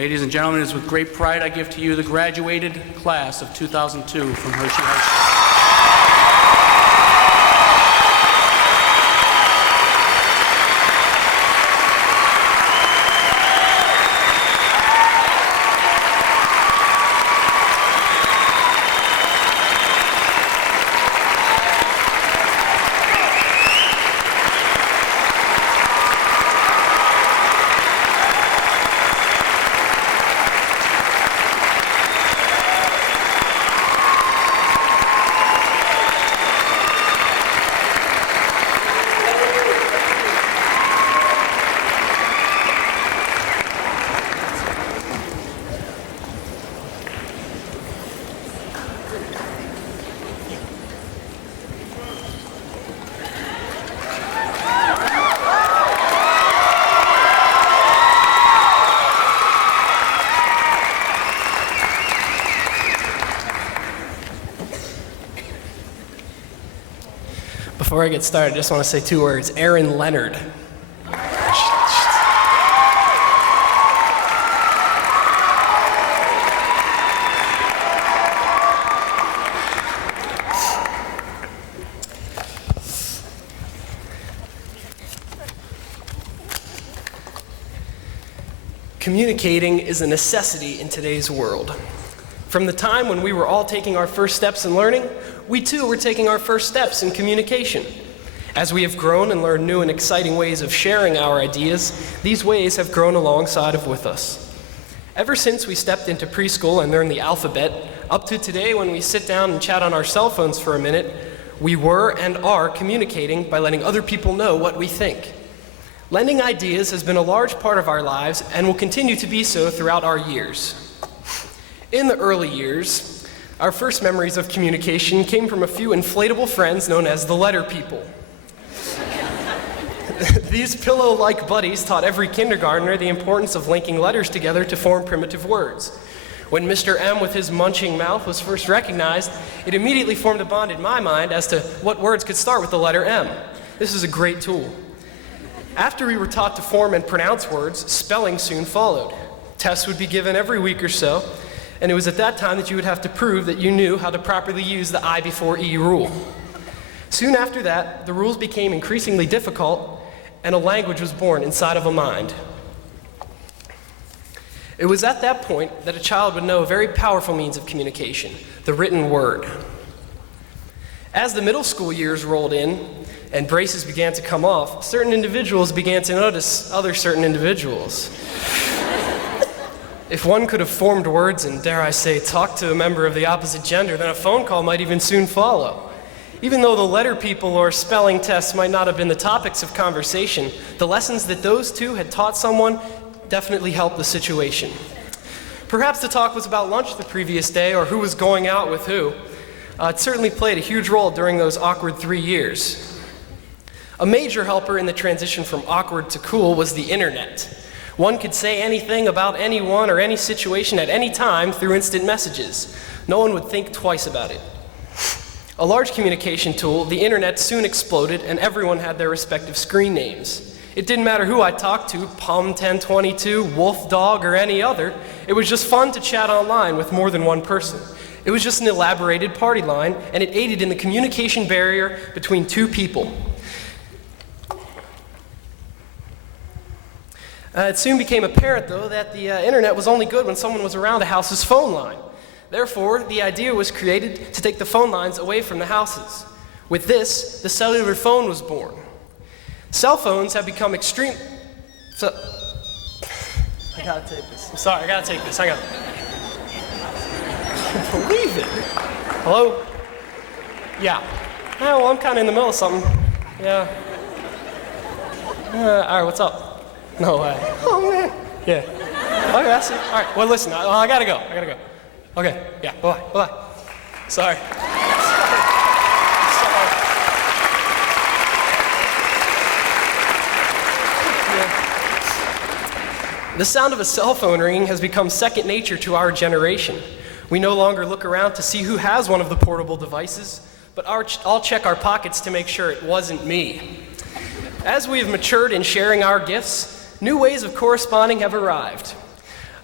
Ladies and gentlemen, it is with great pride I give to you the graduated class of 2002 from Hershey High School. Before I get started, I just want to say two words. Aaron Leonard. Communicating is a necessity in today's world. From the time when we were all taking our first steps in learning, we too were taking our first steps in communication. As we have grown and learned new and exciting ways of sharing our ideas, these ways have grown alongside of with us. Ever since we stepped into preschool and learned the alphabet, up to today when we sit down and chat on our cell phones for a minute, we were and are communicating by letting other people know what we think. Lending ideas has been a large part of our lives and will continue to be so throughout our years. In the early years, our first memories of communication came from a few inflatable friends known as the letter people. These pillow-like buddies taught every kindergartner the importance of linking letters together to form primitive words. When Mr. M with his munching mouth was first recognized, it immediately formed a bond in my mind as to what words could start with the letter M. This is a great tool. After we were taught to form and pronounce words, spelling soon followed. Tests would be given every week or so, and it was at that time that you would have to prove that you knew how to properly use the I before E rule. Soon after that, the rules became increasingly difficult, and a language was born inside of a mind. It was at that point that a child would know a very powerful means of communication, the written word. As the middle school years rolled in and braces began to come off, certain individuals began to notice other certain individuals. If one could have formed words and, dare I say, talked to a member of the opposite gender, then a phone call might even soon follow. Even though the letter people or spelling tests might not have been the topics of conversation, the lessons that those two had taught someone definitely helped the situation. Perhaps the talk was about lunch the previous day or who was going out with who. It certainly played a huge role during those awkward 3 years. A major helper in the transition from awkward to cool was the internet. One could say anything about anyone or any situation at any time through instant messages. No one would think twice about it. A large communication tool, the internet soon exploded and everyone had their respective screen names. It didn't matter who I talked to, Pum1022, Wolf Dog, or any other. It was just fun to chat online with more than one person. It was just an elaborated party line, and it aided in the communication barrier between two people. It soon became apparent, though, that the internet was only good when someone was around a house's phone line. Therefore, the idea was created to take the phone lines away from the houses. With this, the cellular phone was born. Cell phones have become extreme... I gotta take this. I'm sorry, I gotta take this. Hang on. I can't believe it. Hello? Yeah. Oh, well, I'm kind of in the middle of something. Yeah. All right, what's up? No way. Oh, man. Yeah. Okay, I see. All right, well, listen, I gotta go. Okay, yeah, bye-bye. Sorry. The sound of a cell phone ringing has become second nature to our generation. We no longer look around to see who has one of the portable devices, but all check our pockets to make sure it wasn't me. As we have matured in sharing our gifts, new ways of corresponding have arrived.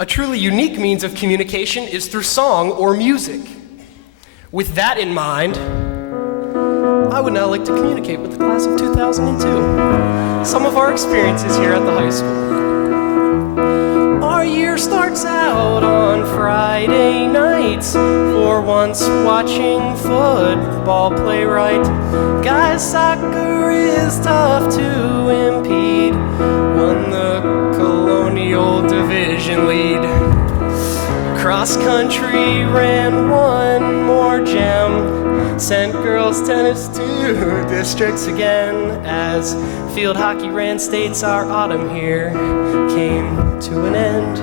A truly unique means of communication is through song or music. With that in mind, I would now like to communicate with the class of 2002 some of our experiences here at the high school. Our year starts out on Friday nights, for once watching football play right. Guys, soccer is tough to impede. Won the Colonial Division lead. Cross country ran one more gem. Sent girls tennis to districts again. As field hockey ran states, our autumn here came to an end.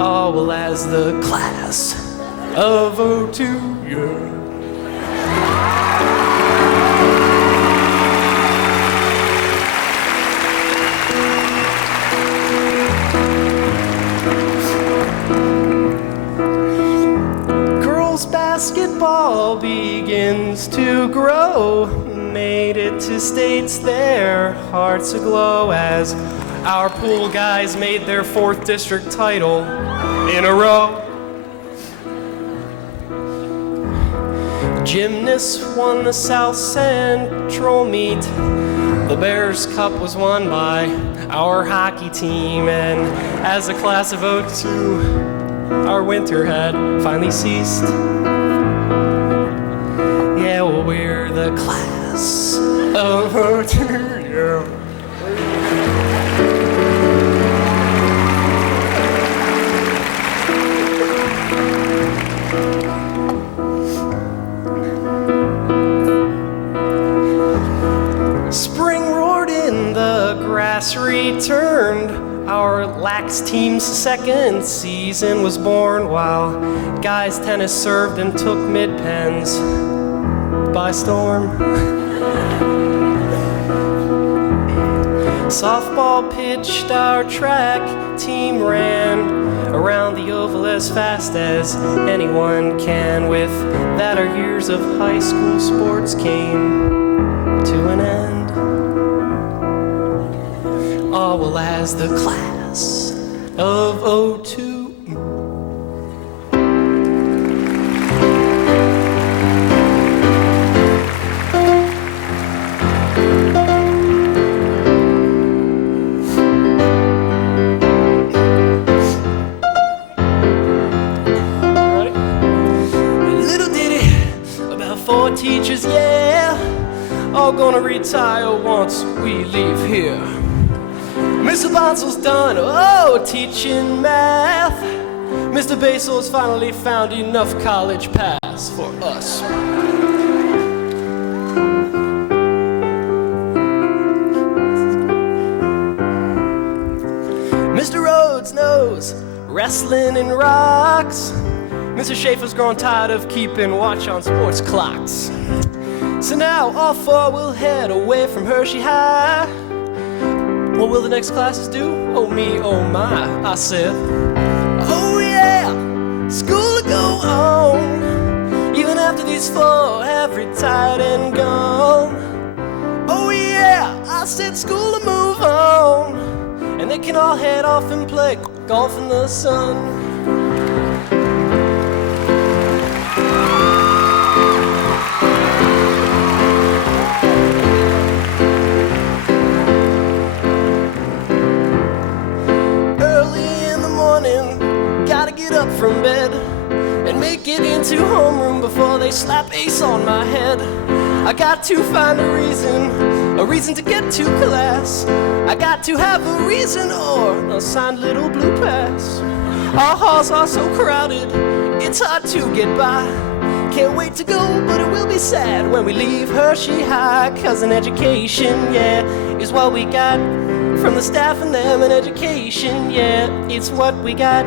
Oh, well, as the class of '02, yeah. Basketball begins to grow. Made it to states, their hearts aglow as our pool guys made their 4th district title in a row. Gymnasts won the South Central meet. The Bears Cup was won by our hockey team, and as the class of '02, our winter had finally ceased. Yeah, well, we're the class of '02, yeah. Spring roared in, the grass returned. Our lax team's 2nd season was born, while guys tennis served and took mid-pens by storm. Softball pitched, our track team ran around the oval as fast as anyone can. With that, our years of high school sports came to an end. Oh, well, as the class of '02. Teachers, yeah, all gonna retire once we leave here. Mr. Bonsel's done, oh, teaching math. Mr. Basil's finally found enough college pass for us. Mr. Rhodes knows wrestling and rocks. Mr. Schaefer's grown tired of keeping watch on sports clocks. So now all 4 will head away from Hershey High. What will the next classes do? Oh me, oh my, I said. Oh yeah, school will go on, even after these 4 have retired and gone. Oh yeah, I said school will move on, and they can all head off and play golf in the sun. Up from bed and make it into homeroom before they slap ace on my head. I got to find a reason to get to class. I got to have a reason or a signed little blue pass. Our halls are so crowded, it's hard to get by. Can't wait to go, but it will be sad when we leave Hershey High. 'Cause an education, yeah, is what we got from the staff and them. An education, yeah, it's what we got.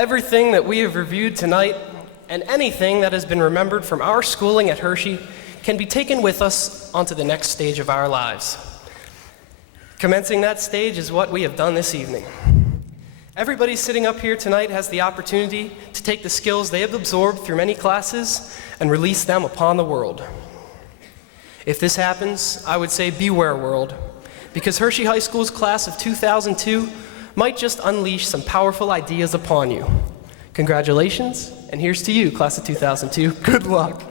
Everything that we have reviewed tonight, and anything that has been remembered from our schooling at Hershey, can be taken with us onto the next stage of our lives. Commencing that stage is what we have done this evening. Everybody sitting up here tonight has the opportunity to take the skills they have absorbed through many classes and release them upon the world. If this happens, I would say beware, world, because Hershey High School's class of 2002 might just unleash some powerful ideas upon you. Congratulations, and here's to you, class of 2002. Good luck.